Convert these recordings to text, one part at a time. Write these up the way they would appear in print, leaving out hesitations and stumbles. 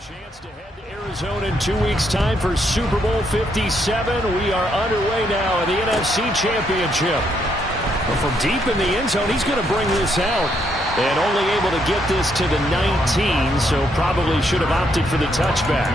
Chance to head to Arizona in 2 weeks' time for Super Bowl 57. We are underway now in the NFC Championship. But from deep in the end zone, he's going to bring this out. And only able to get this to the 19, so probably should have opted for the touchback.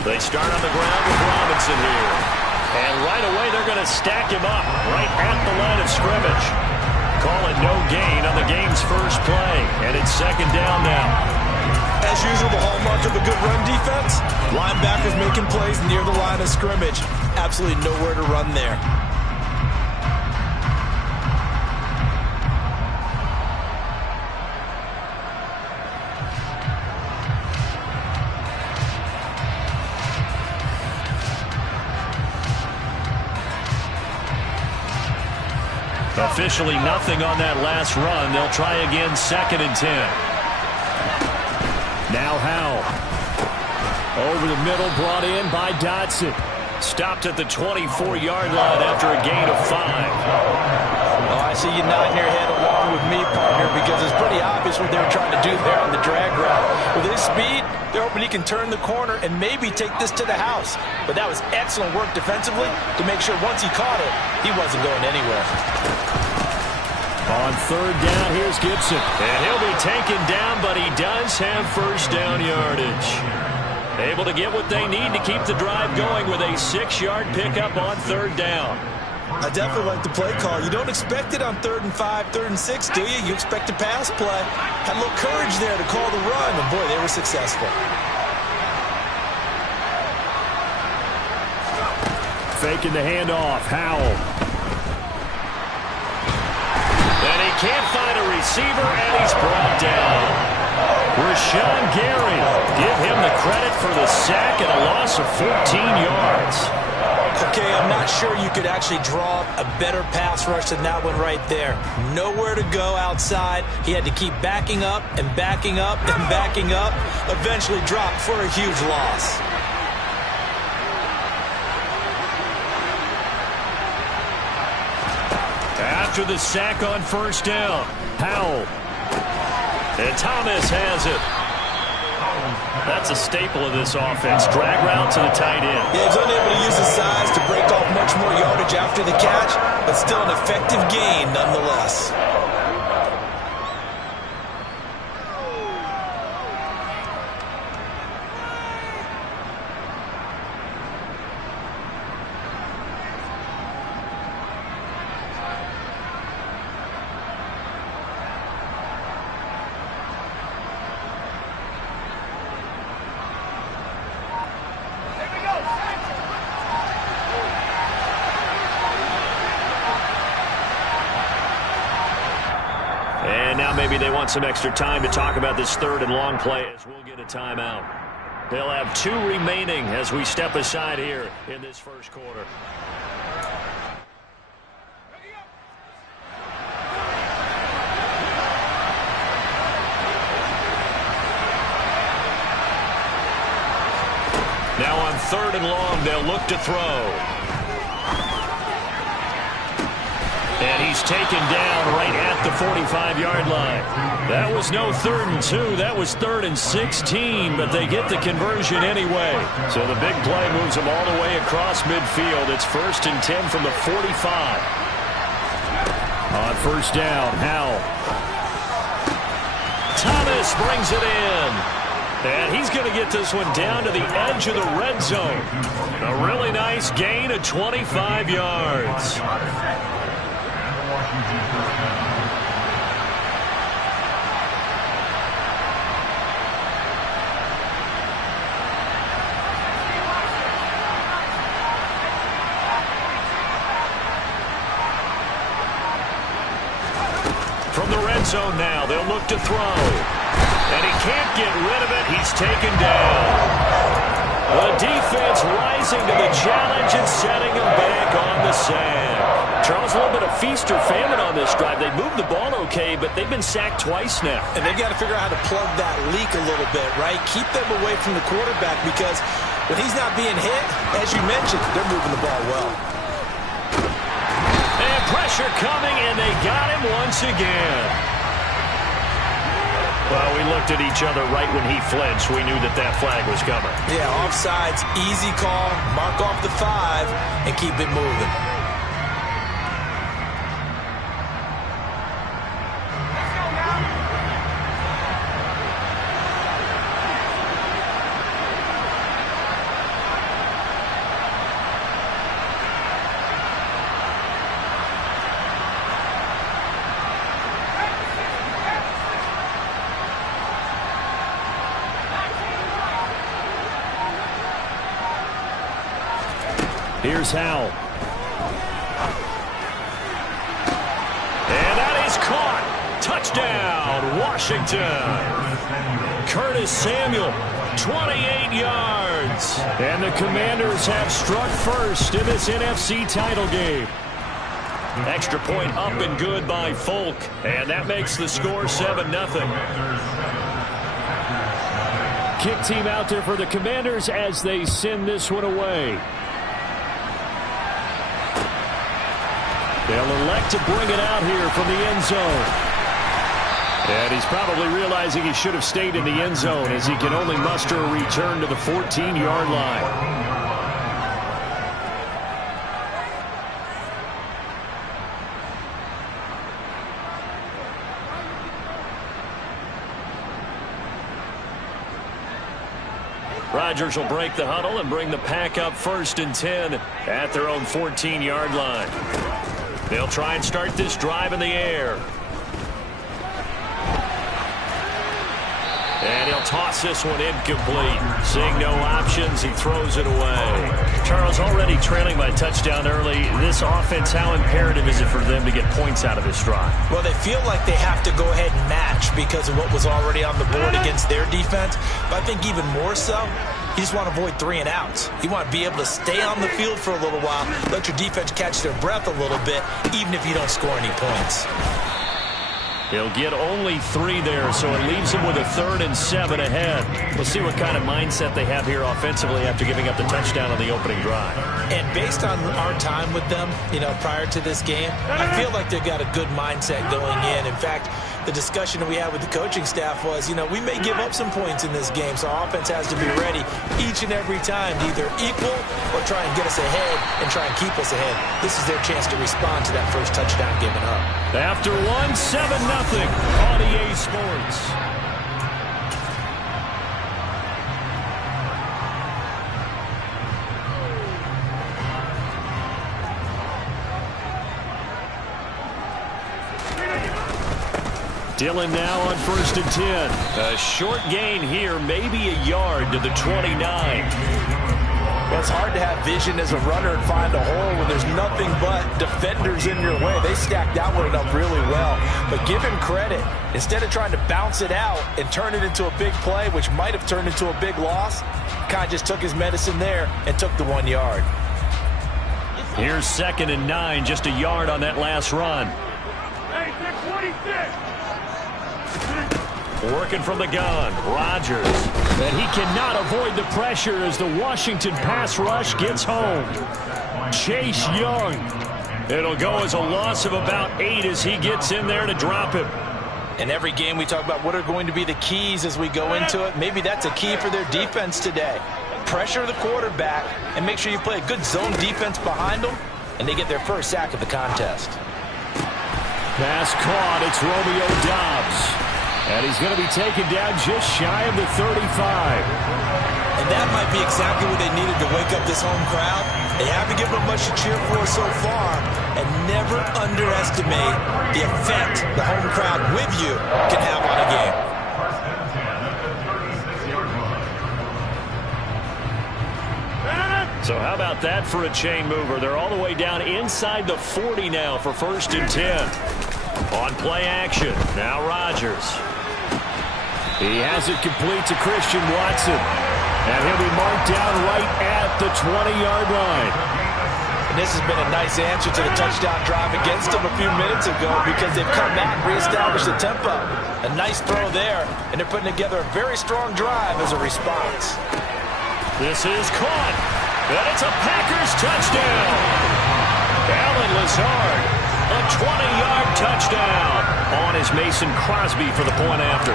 They start on the ground with Robinson here. And right away, they're going to stack him up right at the line of scrimmage. Call it no gain on the game's first play. And it's second down now. As usual, the hallmark of a good run defense, linebackers making plays near the line of scrimmage. Absolutely nowhere to run there. Officially nothing on that last run. They'll try again, 2nd and 10. Now Howell. Over the middle, brought in by Dotson. Stopped at the 24-yard line after a gain of 5. Oh, I see you nodding your head along with me, partner, because it's pretty obvious what they were trying to do there on the drag route. With his speed, they're hoping he can turn the corner and maybe take this to the house. But that was excellent work defensively to make sure once he caught it, he wasn't going anywhere. On 3rd down, here's Gibson. And he'll be taken down, but he does have first down yardage. Able to get what they need to keep the drive going with a 6-yard pickup on 3rd down. I definitely like the play call. You don't expect it on 3rd and 5, 3rd and 6, do you? You expect a pass play. Had a little courage there to call the run, and boy, they were successful. Faking the handoff, Howell. And he can't find a receiver, and he's brought down. Rashawn Gary, give him the credit for the sack and a loss of 14 yards. Okay, I'm not sure you could actually draw a better pass rush than that one right there. Nowhere to go outside. He had to keep backing up and backing up and backing up. Eventually dropped for a huge loss. After the sack on 1st down, Howell. And Thomas has it. That's a staple of this offense. Drag route to the tight end. Yeah, he's unable to use his size to break off much more yardage after the catch, but still an effective gain nonetheless. Maybe they want some extra time to talk about this 3rd and long play as we'll get a timeout. They'll have 2 remaining as we step aside here in this first quarter. Now on 3rd and long, they'll look to throw. And he's taken down right at the 45-yard line. That was no 3rd and 2. That was 3rd and 16, but they get the conversion anyway. So the big play moves them all the way across midfield. It's 1st and 10 from the 45. On 1st down, Howell. Thomas brings it in. And he's going to get this one down to the edge of the red zone. A really nice gain of 25 yards. From the red zone now, they'll look to throw. And he can't get rid of it. He's taken down. The defense rising to the challenge and setting him back on the sack. Charles, a little bit of feast or famine on this drive. They moved the ball okay, but they've been sacked twice now. And they've got to figure out how to plug that leak a little bit, right? Keep them away from the quarterback because when he's not being hit, as you mentioned, they're moving the ball well. And pressure coming, and they got him once again. Well, we looked at each other right when he flinched. We knew that that flag was coming. Yeah, offsides, easy call, mark off the 5, and keep it moving. Here's Howell. And that is caught. Touchdown, Washington. Curtis Samuel, 28 yards. And the Commanders have struck first in this NFC title game. Extra point up and good by Folk. And that makes the score 7-0. Kick team out there for the Commanders as they send this one away. They'll elect to bring it out here from the end zone. And he's probably realizing he should have stayed in the end zone as he can only muster a return to the 14-yard line. Rodgers will break the huddle and bring the pack up 1st and 10 at their own 14-yard line. They'll try and start this drive in the air. And he'll toss this one incomplete. Seeing no options, he throws it away. Charles, already trailing by a touchdown early. This offense, how imperative is it for them to get points out of this drive? Well, they feel like they have to go ahead and match because of what was already on the board against their defense. But I think even more so, you just want to avoid 3 and outs. You want to be able to stay on the field for a little while, let your defense catch their breath a little bit, even if you don't score any points. He'll get only 3 there, so it leaves him with a 3rd and 7 ahead. We'll see what kind of mindset they have here offensively after giving up the touchdown on the opening drive. And based on our time with them, prior to this game, I feel like they've got a good mindset going in. In fact, the discussion that we had with the coaching staff was, we may give up some points in this game, so our offense has to be ready each and every time to either equal or try and get us ahead and try and keep us ahead. This is their chance to respond to that first touchdown given up. After 7-0 on EA Sports. Dillon now on 1st and 10. A short gain here, maybe a yard to the 29. Well, it's hard to have vision as a runner and find a hole when there's nothing but defenders in your way. They stacked that one up really well. But give him credit. Instead of trying to bounce it out and turn it into a big play, which might have turned into a big loss, kind of just took his medicine there and took the 1 yard. Here's 2nd and 9, just a yard on that last run. Working from the gun, Rodgers. And he cannot avoid the pressure as the Washington pass rush gets home. Chase Young. It'll go as a loss of about 8 as he gets in there to drop him. In every game we talk about what are going to be the keys as we go into it. Maybe that's a key for their defense today. Pressure the quarterback and make sure you play a good zone defense behind them, and they get their first sack of the contest. Pass caught. It's Romeo Doubs. And he's going to be taken down just shy of the 35. And that might be exactly what they needed to wake up this home crowd. They haven't given them much to cheer for so far. And never underestimate the effect the home crowd with you can have on a game. So how about that for a chain mover? They're all the way down inside the 40 now for 1st and 10. On play action, now Rodgers. He has it complete to Christian Watson. And he'll be marked down right at the 20-yard line. And this has been a nice answer to the touchdown drive against them a few minutes ago because they've come back and reestablished the tempo. A nice throw there, and they're putting together a very strong drive as a response. This is caught, and it's a Packers touchdown. Allen Lazard, a 20-yard touchdown. On is Mason Crosby for the point after.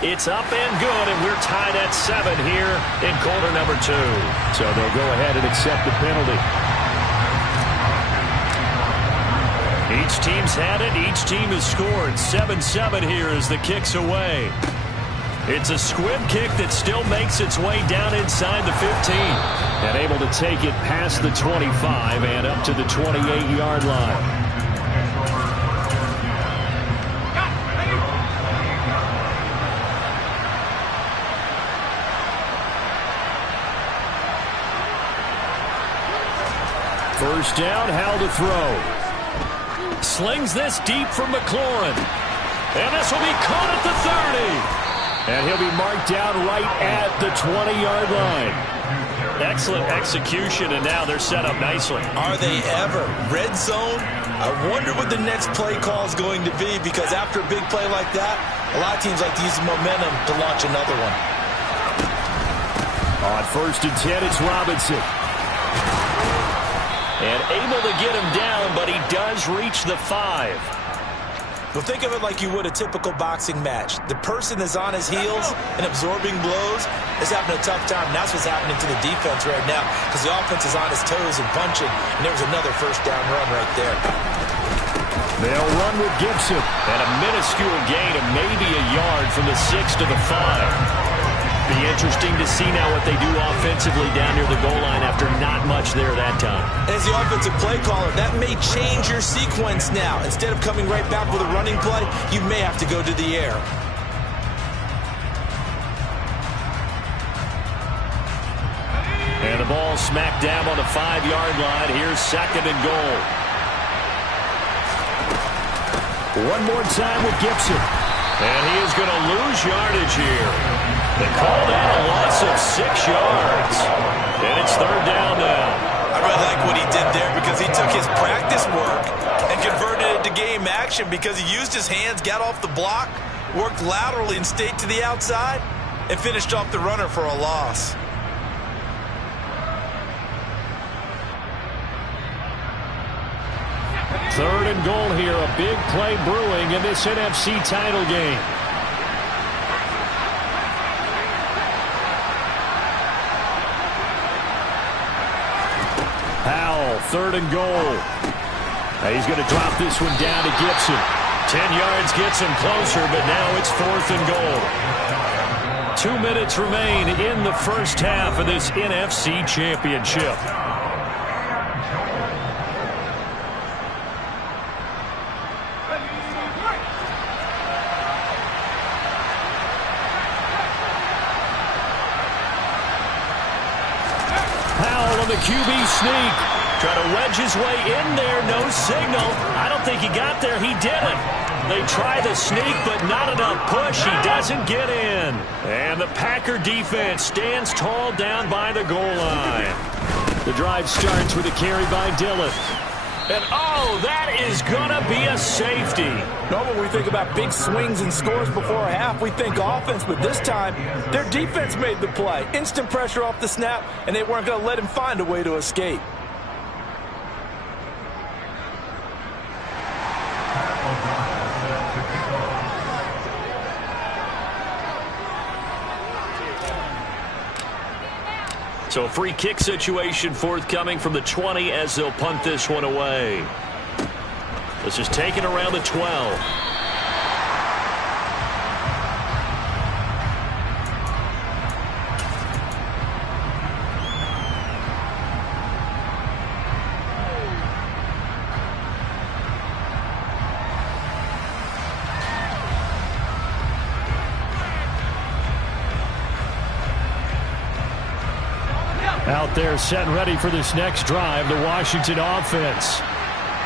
It's up and good, and we're tied at 7 here in quarter number 2. So they'll go ahead and accept the penalty. Each team's had it. Each team has scored. 7-7 here as the kick's away. It's a squib kick that still makes its way down inside the 15. And able to take it past the 25 and up to the 28-yard line. First down, Howell to throw. Slings this deep from McLaurin. And this will be caught at the 30. And he'll be marked down right at the 20-yard line. Excellent execution, and now they're set up nicely. Are they ever? Red zone? I wonder what the next play call is going to be, because after a big play like that, a lot of teams like to use momentum to launch another one. On 1st and 10, it's Robinson. And able to get him down, but he does reach the 5. Well, think of it like you would a typical boxing match. The person is on his heels and absorbing blows is having a tough time. And that's what's happening to the defense right now, because the offense is on its toes and punching. And there was another first down run right there. They'll run with Gibson. And a minuscule gain of maybe a yard from the 6 to the 5. Be interesting to see now what they do offensively down near the goal line after not much there that time. As the offensive play caller, that may change your sequence now. Instead of coming right back with a running play, you may have to go to the air. And the ball smacked down on the 5-yard line. Here's 2nd and goal. One more time with Gibson. And he is going to lose yardage here. They call that a loss of 6 yards. And it's 3rd down now. I really like what he did there, because he took his practice work and converted it to game action, because he used his hands, got off the block, worked laterally and stayed to the outside, and finished off the runner for a loss. Third and goal here. A big play brewing in this NFC title game. Howell, 3rd and goal. He's going to drop this one down to Gibson. 10 yards gets him closer, but now it's 4th and goal. 2 minutes remain in the first half of this NFC championship. The QB sneak. Try to wedge his way in there. No signal. I don't think he got there. He didn't. They try the sneak, but not enough push. He doesn't get in. And the Packer defense stands tall down by the goal line. The drive starts with a carry by Dillon. And, oh, that is going to be a safety. Normally, when we think about big swings and scores before a half, we think offense, but this time, their defense made the play. Instant pressure off the snap, and they weren't going to let him find a way to escape. So a free kick situation forthcoming from the 20 as they'll punt this one away. This is taken around the 12. Out there set and ready for this next drive, the Washington offense.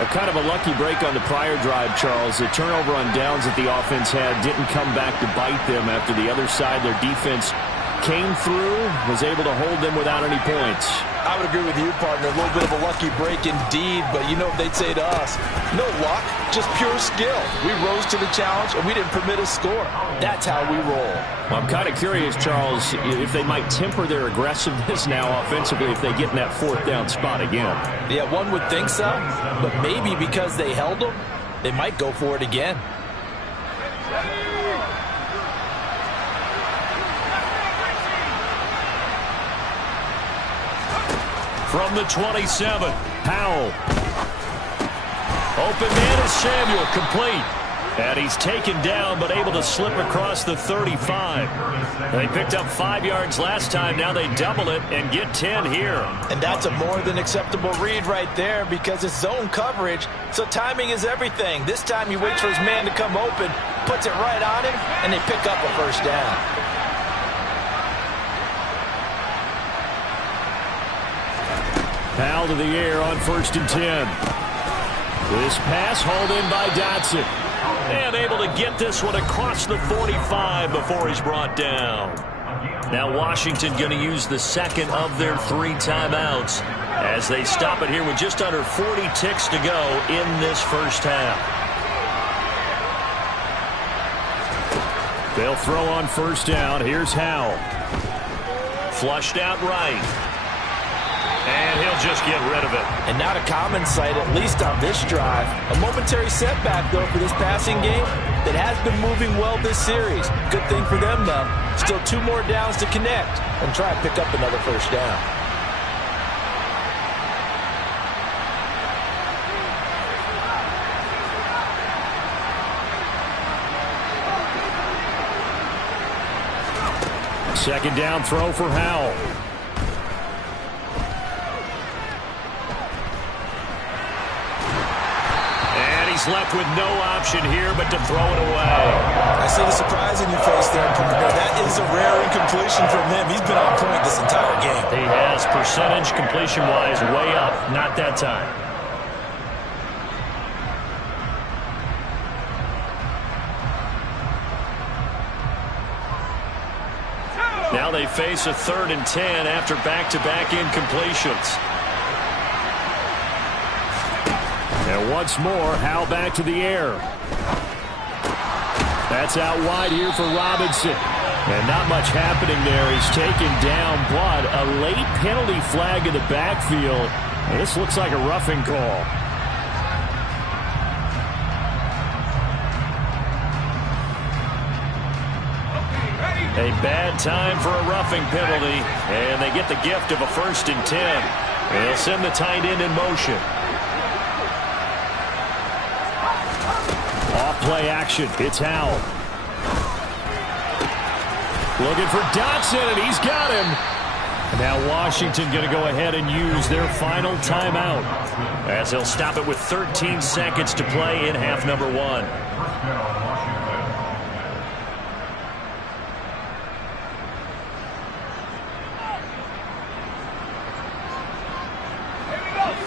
A kind of a lucky break on the prior drive, Charles. The turnover on downs that the offense had didn't come back to bite them after the other side. Their defense came through, was able to hold them without any points. I would agree with you, partner. A little bit of a lucky break indeed, but you know what they'd say to us? No luck, just pure skill. We rose to the challenge, and we didn't permit a score. That's how we roll. Well, I'm kind of curious, Charles, if they might temper their aggressiveness now offensively if they get in that fourth down spot again. Yeah, one would think so, but maybe because they held them, they might go for it again. From the 27, Powell. Open man is Samuel, complete. And he's taken down, but able to slip across the 35. They picked up 5 yards last time. Now they double it and get 10 here. And that's a more than acceptable read right there because it's zone coverage, so timing is everything. This time he waits for his man to come open, puts it right on him, and they pick up a first down. Powell to the air on 1st and 10. This pass hauled in by Dotson. And able to get this one across the 45 before he's brought down. Now Washington going to use the second of their 3 timeouts as they stop it here with just under 40 ticks to go in this first half. They'll throw on 1st down. Here's Howell. Flushed out right. And he'll just get rid of it. And not a common sight, at least on this drive. A momentary setback, though, for this passing game that has been moving well this series. Good thing for them, though. Still 2 more downs to connect and try and pick up another first down. Second down throw for Howell. He's left with no option here but to throw it away. I see the surprise in your face there, partner. That is a rare incompletion from him. He's been on point this entire game. He has, percentage completion-wise, way up. Not that time. Now they face a 3rd and 10 after back-to-back incompletions. And once more, Howell back to the air. That's out wide here for Robinson. And not much happening there. He's taken down, but a late penalty flag in the backfield. And this looks like a roughing call. A bad time for a roughing penalty. And they get the gift of a 1st and 10. And they'll send the tight end in motion. Off-play action. It's Howell. Looking for Dotson, and he's got him. Now Washington going to go ahead and use their final timeout as they'll stop it with 13 seconds to play in half number 1.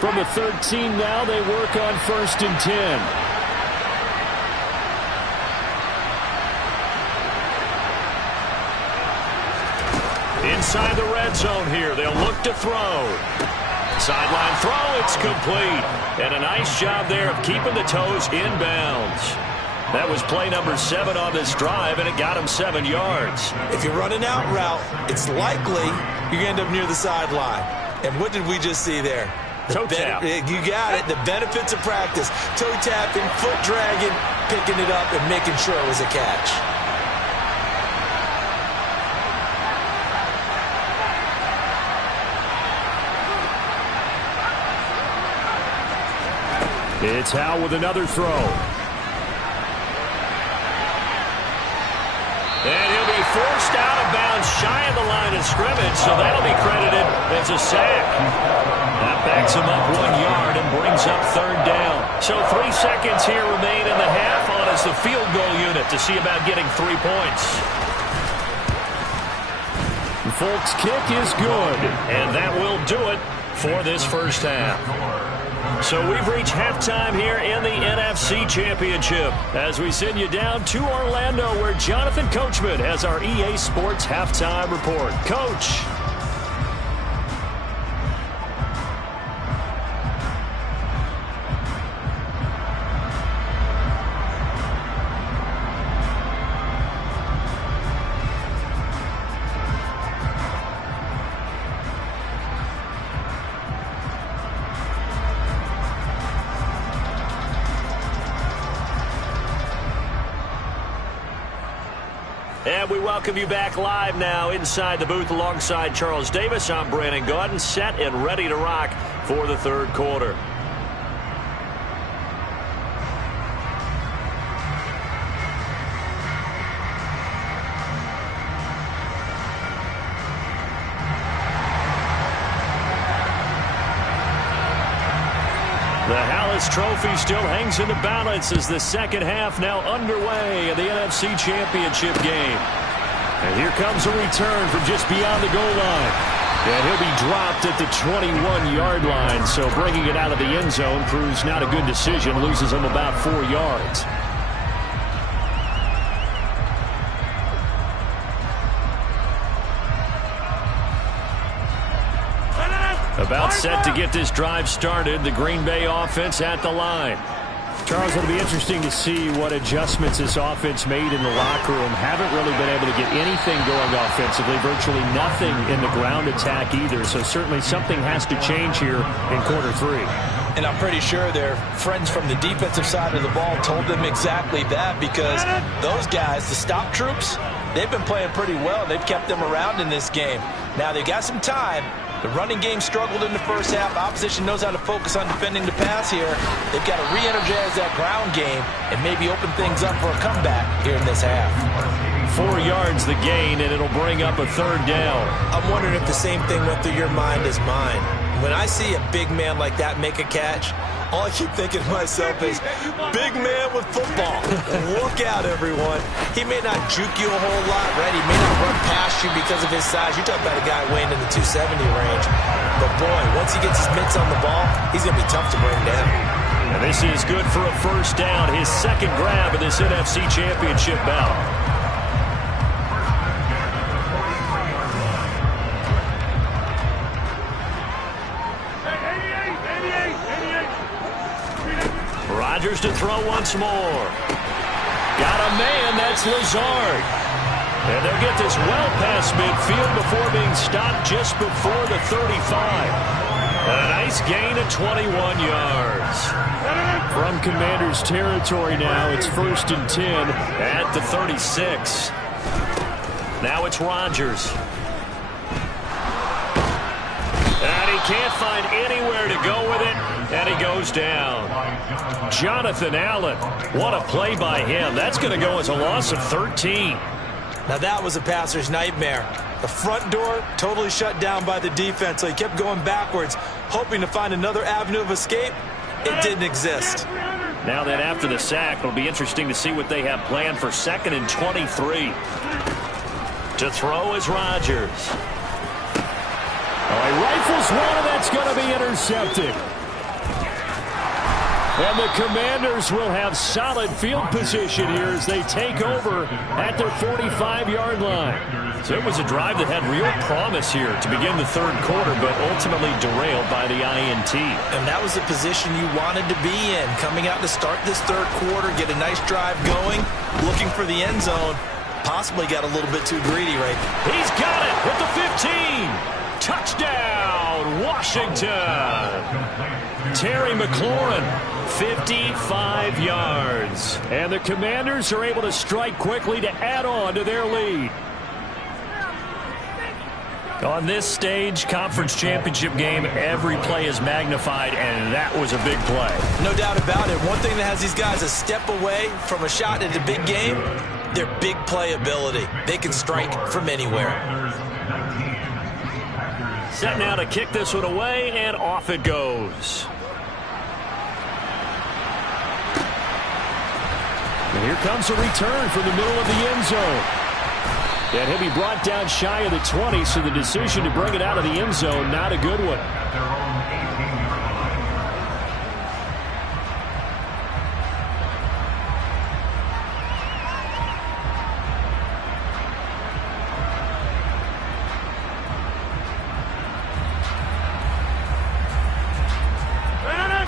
From the 13 now, they work on 1st and 10. Inside the red zone here. They'll look to throw. Sideline throw, it's complete. And a nice job there of keeping the toes in bounds. That was play number 7 on this drive, and it got him 7 yards. If you're running out route, it's likely you end up near the sideline. And what did we just see there? Toe tap. You got it. The benefits of practice. Toe tapping, foot dragging, picking it up, and making sure it was a catch. It's Howe with another throw. And he'll be forced out of bounds shy of the line of scrimmage, so that'll be credited as a sack. That backs him up 1 yard and brings up 3rd down. So 3 seconds here remain in the half on as the field goal unit to see about getting 3 points. Folks' kick is good, and that will do it for this first half. So we've reached halftime here in the NFC Championship as we send you down to Orlando where Jonathan Coachman has our EA Sports Halftime Report. Coach. And we welcome you back live now inside the booth alongside Charles Davis. I'm Brandon Gaudin, set and ready to rock for the 3rd quarter. The Hallis Trophy still hangs in the balance as the second half now underway in the NFC Championship game. And here comes a return from just beyond the goal line. And he'll be dropped at the 21-yard line, so bringing it out of the end zone proves not a good decision, loses him about 4 yards. About set to get this drive started. The Green Bay offense at the line. Charles, it'll be interesting to see what adjustments this offense made in the locker room. Haven't really been able to get anything going offensively. Virtually nothing in the ground attack either. So certainly something has to change here in quarter 3. And I'm pretty sure their friends from the defensive side of the ball told them exactly that, because those guys, the stop troops, they've been playing pretty well. They've kept them around in this game. Now they've got some time. The running game struggled in the first half. Opposition knows how to focus on defending the pass here. They've got to re-energize that ground game and maybe open things up for a comeback here in this half. 4 yards the gain, and it'll bring up a 3rd down. I'm wondering if the same thing went through your mind as mine. When I see a big man like that make a catch, all I keep thinking to myself is, big man with football. Look out, everyone. He may not juke you a whole lot, right? He may not run past you because of his size. You're talking about a guy weighing in the 270 range. But, boy, once he gets his mitts on the ball, he's going to be tough to bring down. And this is good for a 1st down, his 2nd grab of this NFC Championship bout. Rodgers to throw once more. Got a man, that's Lazard. And they'll get this well past midfield before being stopped just before the 35. And a nice gain of 21 yards. From Commander's territory now, it's 1st and 10 at the 36. Now it's Rodgers. And he can't find anywhere to go with it, and he goes down. Jonathan Allen, what a play by him. That's going to go as a loss of 13. Now that was a passer's nightmare. The front door totally shut down by the defense, so he kept going backwards, hoping to find another avenue of escape. It didn't exist. Now then, after the sack, it'll be interesting to see what they have planned for 2nd and 23. To throw is Rodgers. Oh, he rifles one, and that's going to be intercepted. And the Commanders will have solid field position here as they take over at their 45-yard line. So it was a drive that had real promise here to begin the third quarter, but ultimately derailed by the INT. And that was the position you wanted to be in, coming out to start this third quarter, get a nice drive going, looking for the end zone. Possibly got a little bit too greedy right there. He's got it at the 15. Touchdown, Washington. Terry McLaurin, 55 yards. And the Commanders are able to strike quickly to add on to their lead. On this stage, conference championship game, every play is magnified, and that was a big play. No doubt about it. One thing that has these guys a step away from a shot at a big game, their big play ability. They can strike from anywhere. Set now to kick this one away, and off it goes. And here comes a return from the middle of the end zone. And he'll be brought down shy of the 20, so the decision to bring it out of the end zone, not a good one.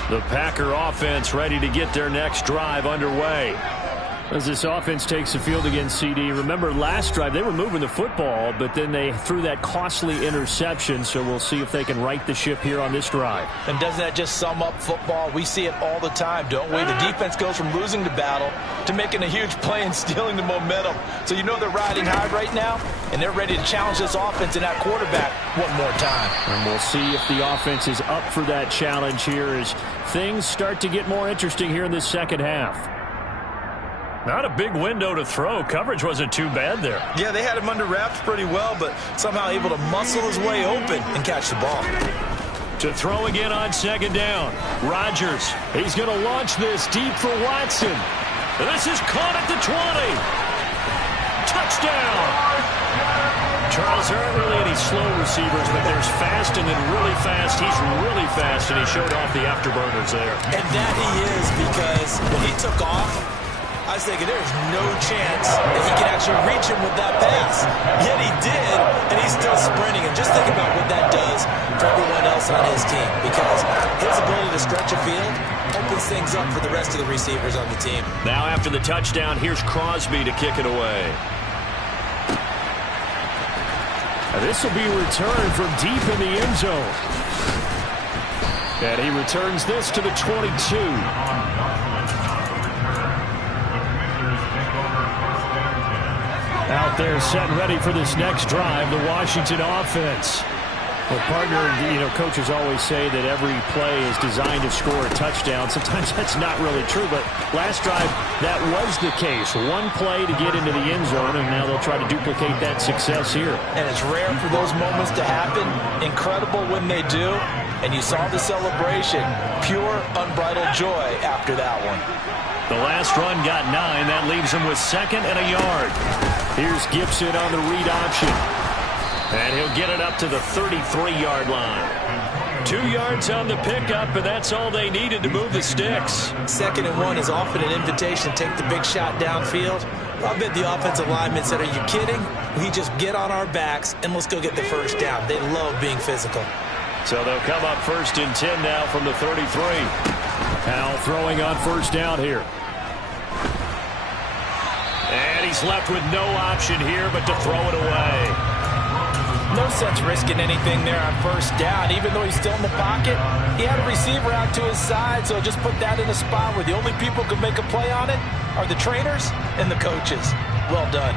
The Packer offense ready to get their next drive underway. As this offense takes the field against CD, remember last drive they were moving the football, but then they threw that costly interception, so we'll see if they can right the ship here on this drive. And doesn't that just sum up football? We see it all the time, don't we? The defense goes from losing the battle to making a huge play and stealing the momentum. So you know they're riding high right now, and they're ready to challenge this offense and that quarterback one more time. And we'll see if the offense is up for that challenge here as things start to get more interesting here in the second half. Not a big window to throw. Coverage wasn't too bad there. Yeah, they had him under wraps pretty well, but somehow able to muscle his way open and catch the ball. To throw again on second down. Rodgers, he's going to launch this deep for Watson. This is caught at the 20. Touchdown. Charles, there aren't really any slow receivers, but there's fast and then really fast. He's really fast, and he showed off the afterburners there. And that he is, because when he took off, I was thinking there's no chance that he can actually reach him with that pass. Yet he did, and he's still sprinting. And just think about what that does for everyone else on his team, because his ability to stretch a field opens things up for the rest of the receivers on the team. Now after the touchdown, here's Crosby to kick it away. Now this will be returned from deep in the end zone. And he returns this to the 22. Out there set and ready for this next drive, the Washington offense. Well, partner, coaches always say that every play is designed to score a touchdown. Sometimes that's not really true, but last drive, that was the case. One play to get into the end zone, and now they'll try to duplicate that success here. And it's rare for those moments to happen. Incredible when they do. And you saw the celebration. Pure, unbridled joy after that one. The last run got 9. That leaves him with second and a yard. Here's Gibson on the read option. And he'll get it up to the 33-yard line. 2 yards on the pickup, and that's all they needed to move the sticks. 2nd and 1 is often an invitation to take the big shot downfield. I bet the offensive lineman said, are you kidding? We just get on our backs, and let's go get the first down. They love being physical. So they'll come up 1st and 10 now from the 33. Howell throwing on first down here. And he's left with no option here but to throw it away. No sense risking anything there on first down. Even though he's still in the pocket, he had a receiver out to his side, so just put that in a spot where the only people who can make a play on it are the trainers and the coaches. Well done.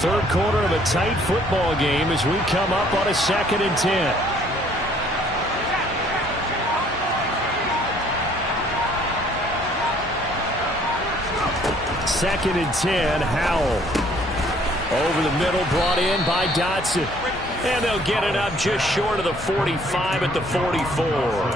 Third quarter of a tight football game as we come up on a 2nd and 10. Second and 10, Howell. Over the middle, brought in by Dotson. And they'll get it up just short of the 45 at the 44.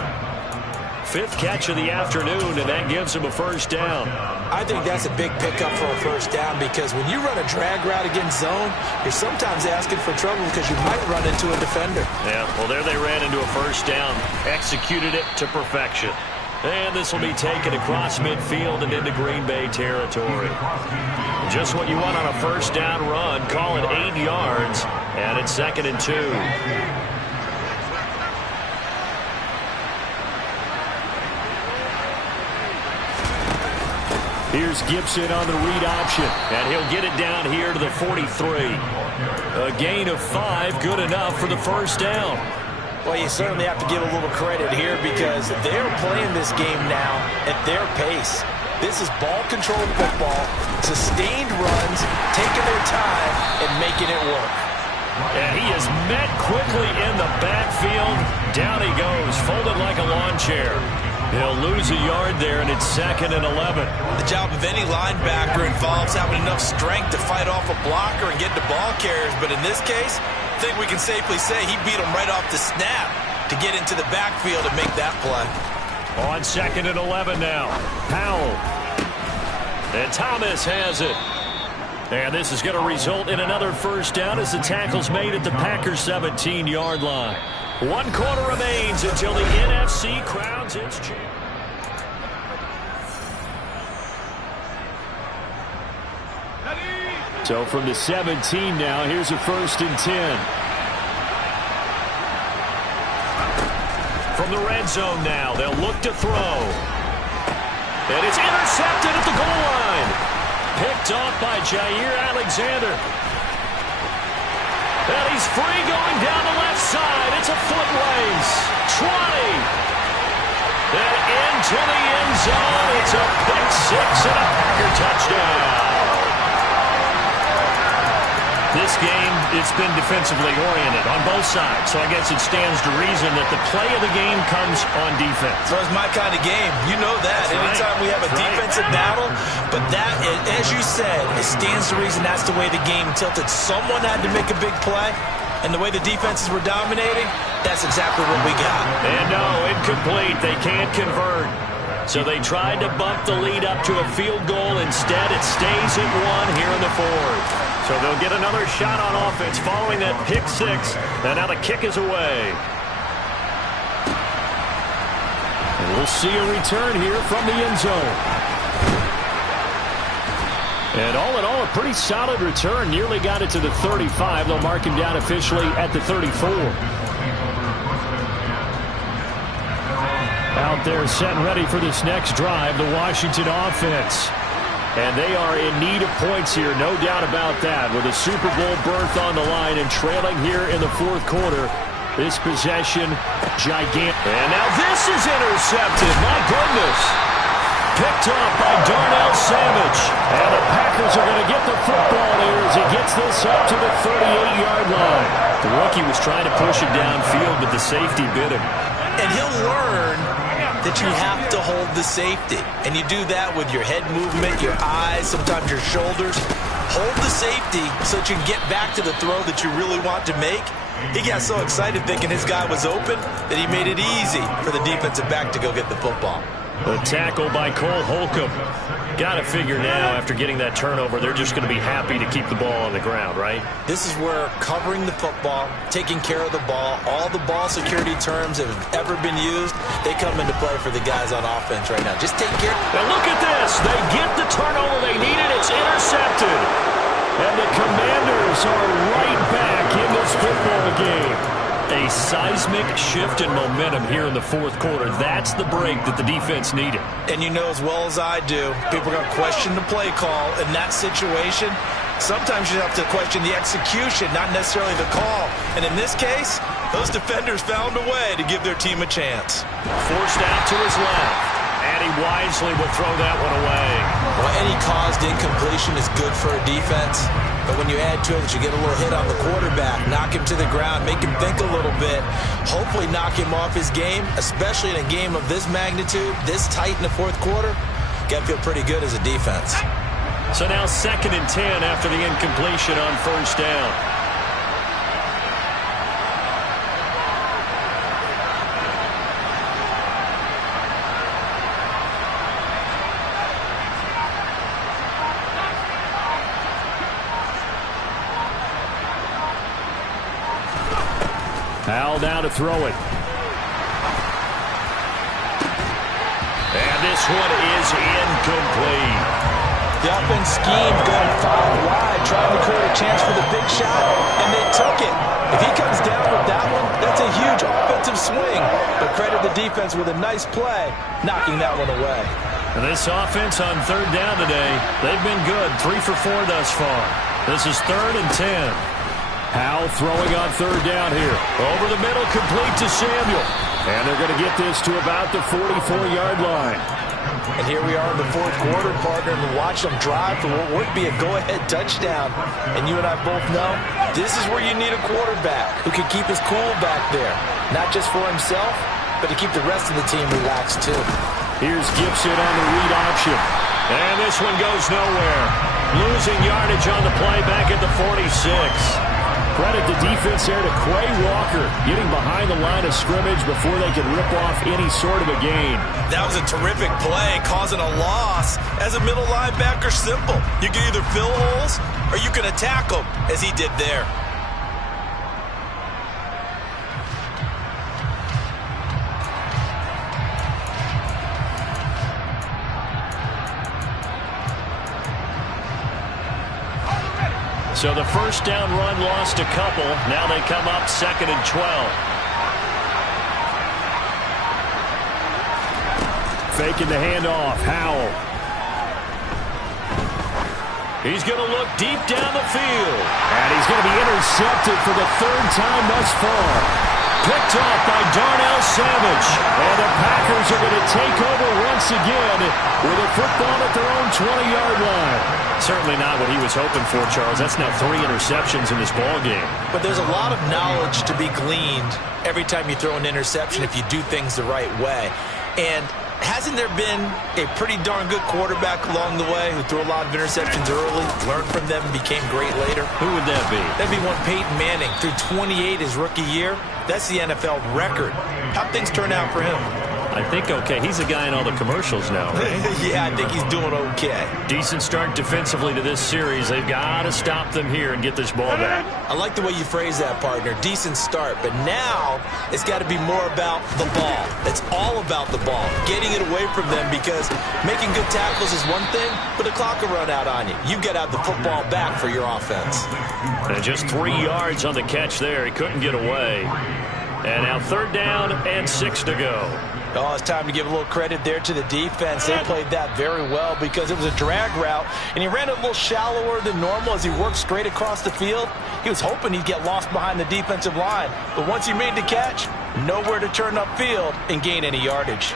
Fifth catch of the afternoon, and that gives him a first down. I think that's a big pickup for a first down because when you run a drag route against zone, you're sometimes asking for trouble because you might run into a defender. Yeah, well, there they ran into a first down. Executed it to perfection. And this will be taken across midfield and into Green Bay territory. Just what you want on a first down run. Call it 8 yards, and it's 2nd and 2. Here's Gibson on the read option, and he'll get it down here to the 43. A gain of 5, good enough for the first down. Well, you certainly have to give a little credit here because they're playing this game now at their pace. This is ball-controlled football, sustained runs, taking their time, and making it work. And he is met quickly in the backfield. Down he goes, folded like a lawn chair. He'll lose a yard there, and it's 2nd and 11. The job of any linebacker involves having enough strength to fight off a blocker and get to ball carriers. But in this case, I think we can safely say he beat him right off the snap to get into the backfield and make that play. On 2nd and 11 now. Powell. And Thomas has it. And this is going to result in another first down as the tackle's made at the Packers' 17-yard line. 1 quarter remains until the NFC crowns its champion. So from the 17 now, here's a 1st and 10. From the red zone now, they'll look to throw. And it's intercepted at the goal line. Picked off by Jair Alexander. And he's free going down the left side. It's a foot race. 20. And into the end zone. It's a pick 6 and a Packer touchdown. This game, it's been defensively oriented on both sides, so I guess it stands to reason that the play of the game comes on defense. So it's my kind of game. You know that. Anytime we have a defensive battle, but that, as you said, it stands to reason that's the way the game tilted. Someone had to make a big play, and the way the defenses were dominating, that's exactly what we got. And no, incomplete. They can't convert. So they tried to bump the lead up to a field goal. Instead, it stays at 1 here in the 4th. So they'll get another shot on offense following that pick 6. And now the kick is away. And we'll see a return here from the end zone. And all in all, a pretty solid return. Nearly got it to the 35. They'll mark him down officially at the 34. Out there set and ready for this next drive, the Washington offense. And they are in need of points here, no doubt about that. With a Super Bowl berth on the line and trailing here in the 4th quarter. This possession, gigantic. And now this is intercepted. My goodness. Picked off by Darnell Savage. And the Packers are going to get the football there as he gets this up to the 38-yard line. The rookie was trying to push it downfield, but the safety bit him. And he'll learn that you have to hold the safety. And you do that with your head movement, your eyes, sometimes your shoulders. Hold the safety so that you can get back to the throw that you really want to make. He got so excited thinking his guy was open that he made it easy for the defensive back to go get the football. A tackle by Cole Holcomb. Got to figure now, after getting that turnover, they're just going to be happy to keep the ball on the ground, right? This is where covering the football, taking care of the ball, all the ball security terms that have ever been used, they come into play for the guys on offense right now. Just take care. And look at this. They get the turnover they needed. It's intercepted. And the Commanders are right back in this football game. A seismic shift in momentum here in the 4th quarter. That's the break that the defense needed. And you know as well as I do, people are going to question the play call in that situation. Sometimes you have to question the execution, not necessarily the call. And in this case, those defenders found a way to give their team a chance. Forced out to his left. And he wisely would throw that one away. Well, any caused incompletion is good for a defense. But when you add to it that you get a little hit on the quarterback, knock him to the ground, make him think a little bit, hopefully knock him off his game, especially in a game of this magnitude, this tight in the 4th quarter, got to feel pretty good as a defense. So now 2nd and 10 after the incompletion on first down. Howell now to throw it. And this one is incomplete. The offense schemed going 5 wide, trying to create a chance for the big shot, and they took it. If he comes down with that one, that's a huge offensive swing. But credit the defense with a nice play, knocking that one away. And this offense on third down today, they've been good. 3 for 4 thus far. This is 3rd and 10. Howell throwing on third down here. Over the middle, complete to Samuel. And they're going to get this to about the 44-yard line. And here we are in the 4th quarter, partner, and watch them drive for what would be a go-ahead touchdown. And you and I both know this is where you need a quarterback who can keep his cool back there. Not just for himself, but to keep the rest of the team relaxed too. Here's Gibson on the read option. And this one goes nowhere. Losing yardage on the play back at the 46. Credit the defense there to Quay Walker, getting behind the line of scrimmage before they could rip off any sort of a gain. That was a terrific play, causing a loss. As a middle linebacker, simple. You can either fill holes or you can attack them, as he did there. So the first down run lost a couple. Now they come up 2nd and 12. Faking the handoff. Howell. He's going to look deep down the field. And he's going to be intercepted for the 3rd time thus far. Picked off by Darnell Savage. And the Packers are going to take over once again with a football at their own 20-yard line. Certainly not what he was hoping for, Charles. That's now 3 interceptions in this ball game. But there's a lot of knowledge to be gleaned every time you throw an interception if you do things the right way. And hasn't there been a pretty darn good quarterback along the way who threw a lot of interceptions early, learned from them, and became great later? Who would that be? That'd be one Peyton Manning. Threw 28 his rookie year. That's the NFL record. How'd things turn out for him? I think okay. He's a guy in all the commercials now, right? Yeah, I think he's doing okay. Decent start defensively to this series. They've got to stop them here and get this ball back. I like the way you phrase that, partner. Decent start. But now it's got to be more about the ball. It's all about the ball. Getting it away from them, because making good tackles is one thing, but the clock will run out on you. You've got to have the football back for your offense. And just 3 yards on the catch there. He couldn't get away. And now 3rd down and 6 to go. Oh, it's time to give a little credit there to the defense. They played that very well because it was a drag route, and he ran it a little shallower than normal as he worked straight across the field. He was hoping he'd get lost behind the defensive line, but once he made the catch, nowhere to turn upfield and gain any yardage.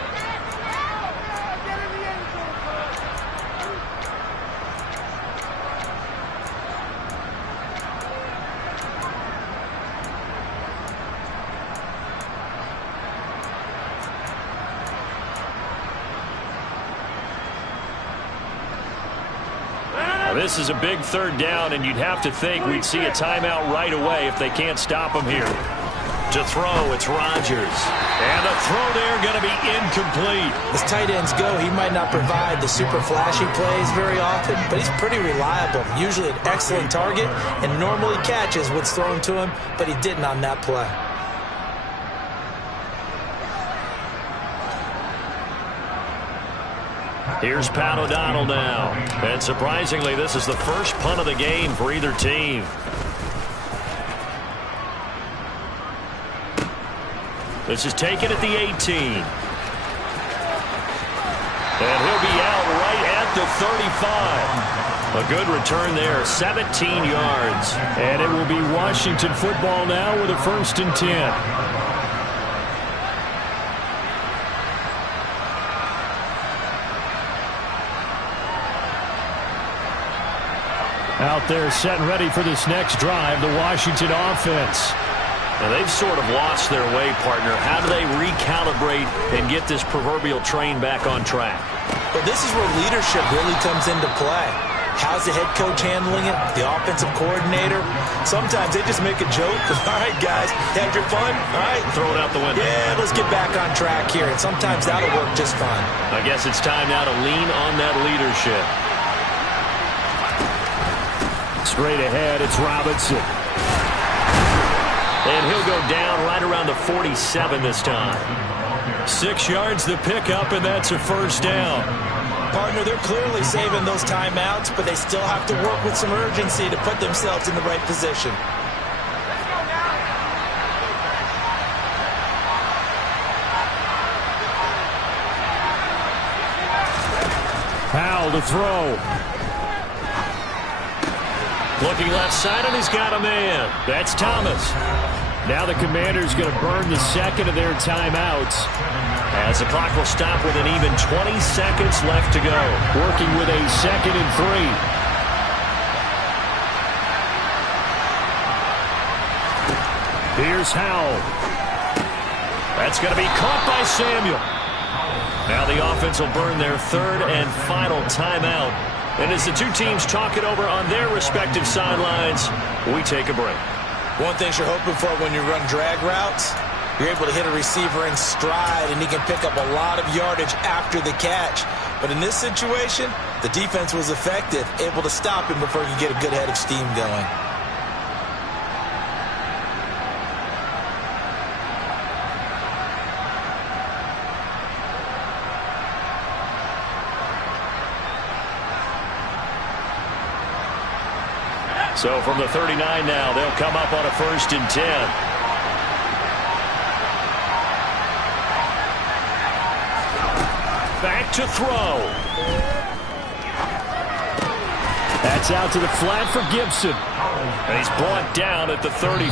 This is a big 3rd down, and you'd have to think we'd see a timeout right away if they can't stop him here. To throw, it's Rodgers. And the throw there going to be incomplete. As tight ends go, he might not provide the super flashy plays very often, but he's pretty reliable. Usually an excellent target, and normally catches what's thrown to him, but he didn't on that play. Here's Pat O'Donnell now. And surprisingly, this is the first punt of the game for either team. This is taken at the 18. And he'll be out right at the 35. A good return there, 17 yards. And it will be Washington football now with a 1st and 10. Out there set and ready for this next drive, the Washington offense. Now they've sort of lost their way, partner. How do they recalibrate and get this proverbial train back on track? Well, this is where leadership really comes into play. How's the head coach handling it? The offensive coordinator? Sometimes they just make a joke. All right, guys, had your fun? All right. Throw it out the window. Yeah, let's get back on track here. And sometimes that'll work just fine. I guess it's time now to lean on that leadership. Straight ahead, it's Robinson. And he'll go down right around the 47 this time. 6 yards to pick up, and that's a first down. Partner, they're clearly saving those timeouts, but they still have to work with some urgency to put themselves in the right position. Powell to throw. Looking left side, and he's got a man. That's Thomas. Now the Commanders going to burn the second of their timeouts, as the clock will stop with an even 20 seconds left to go. Working with a 2nd and 3. Here's Howell. That's going to be caught by Samuel. Now the offense will burn their 3rd and final timeout. And as the two teams talk it over on their respective sidelines, we take a break. One thing you're hoping for when you run drag routes, you're able to hit a receiver in stride, and he can pick up a lot of yardage after the catch. But in this situation, the defense was effective, able to stop him before he could get a good head of steam going. So from the 39 now, they'll come up on a 1st and 10. Back to throw. That's out to the flat for Gibson. And he's brought down at the 34.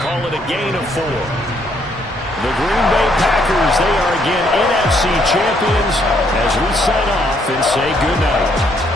Call it a gain of 4. The Green Bay Packers, they are again NFC champions as we sign off and say goodnight.